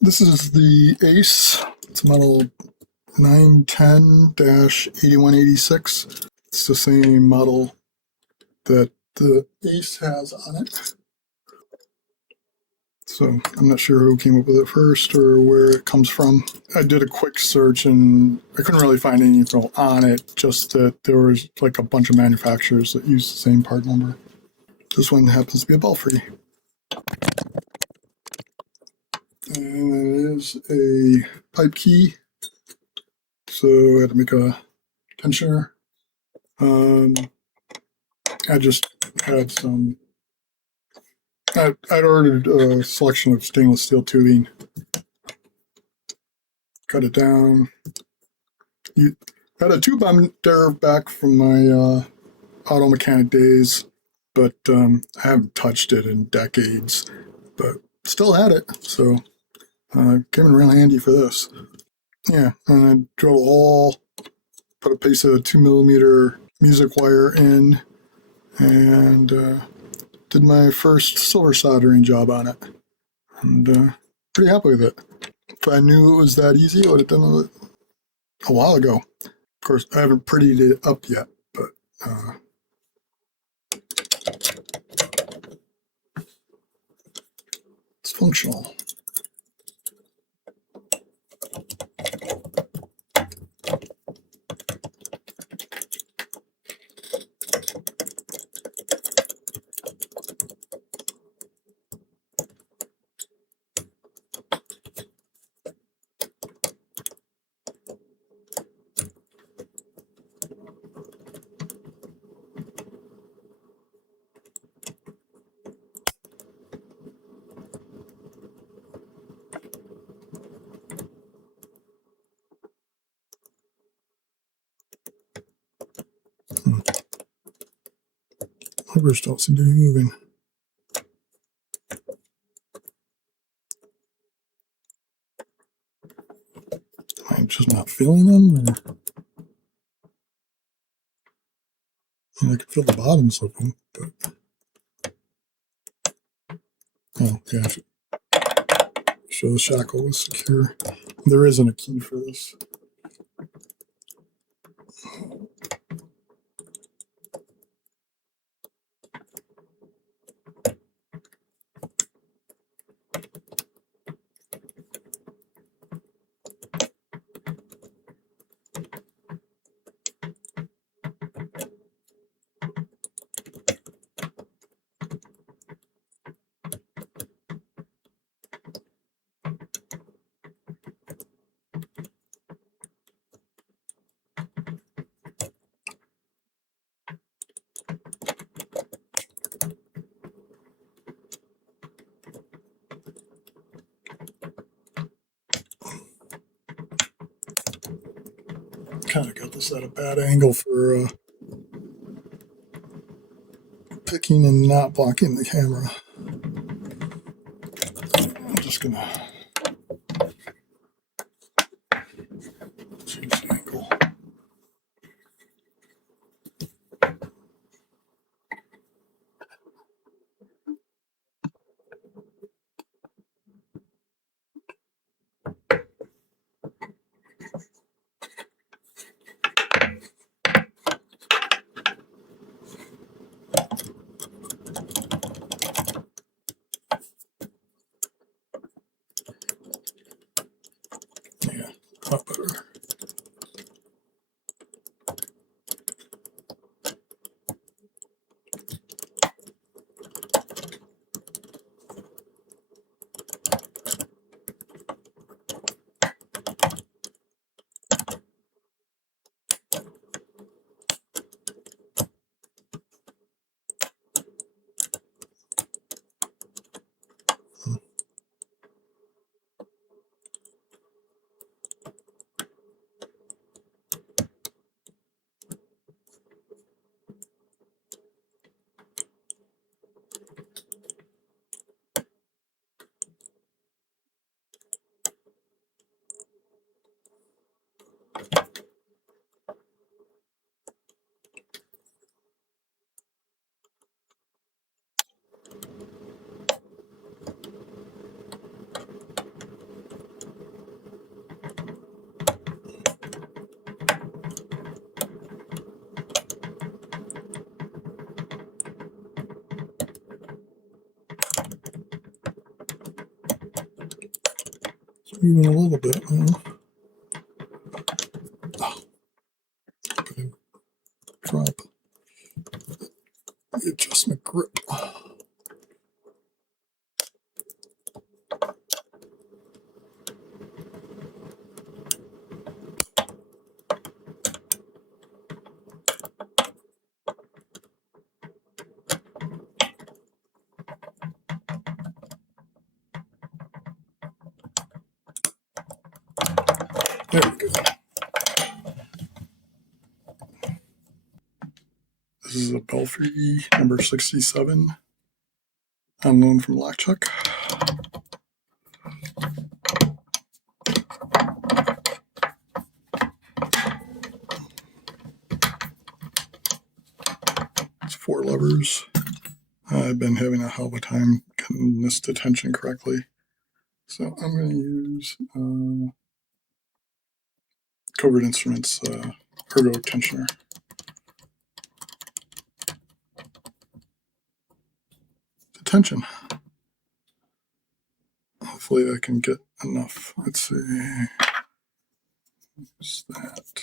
This is the Ace. It's model 910-8186. It's the same model that the Ace has on it. So I'm not sure who came up with it first or where it comes from. I did a quick search and I couldn't really find any info on it, just that there was like a bunch of manufacturers that use the same part number. This one happens to be a Belfry. And it is a pipe key. So I had to make a tensioner. I just had some. I'd ordered a selection of stainless steel tubing. Cut it down. You had a tube on there back from my auto mechanic days, but I haven't touched it in decades. But still had it, so came in real handy for this. Yeah, and I drilled a hole, put a piece of 2mm music wire in, and did my first silver soldering job on it. And pretty happy with it. If I knew it was that easy, I would have done it a while ago. Of course, I haven't prettied it up yet, but it's functional. Hookers don't seem to be moving. Am I just not feeling them? Or? I can feel the bottoms of them, but oh yeah, so the shackle was secure. There isn't a key for this. Kind of got this at a bad angle for picking and not blocking the camera. I'm just gonna change the angle. Yeah, a lot better. Even a little bit now. Oh, drop the adjustment grip. There we go. This is a Belfry number 67 on loan from Lockchuck. It's 4 levers. I've been having a hell of a time getting this to tension correctly. So I'm going to use Covert Instruments Ergo Tensioner. To tension. Hopefully I can get enough. Let's see. What's that?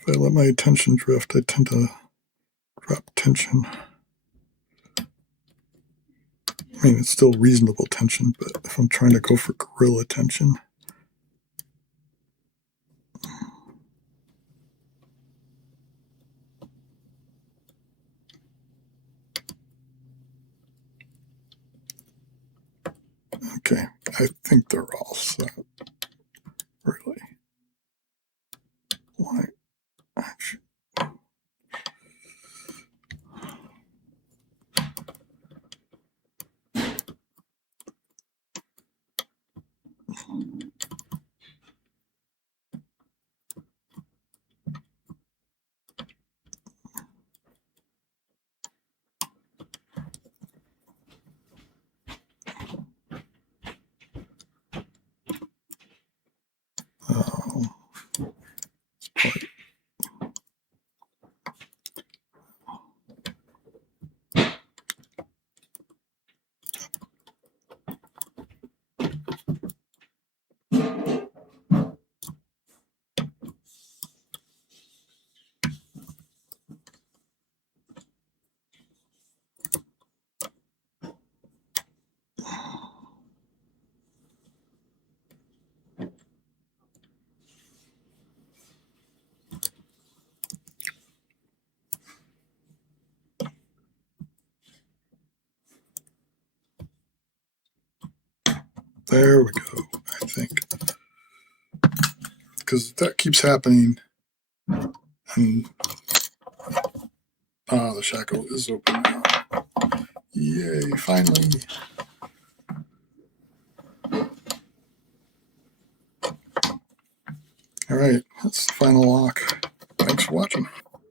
If I let my attention drift, I tend to drop tension. I mean, it's still reasonable tension, but if I'm trying to go for gorilla tension, okay, I think they're all set. Really? Why? Actually, there we go, I think. Because that keeps happening. And the shackle is open now. Yay, finally. All right, that's the final lock. Thanks for watching.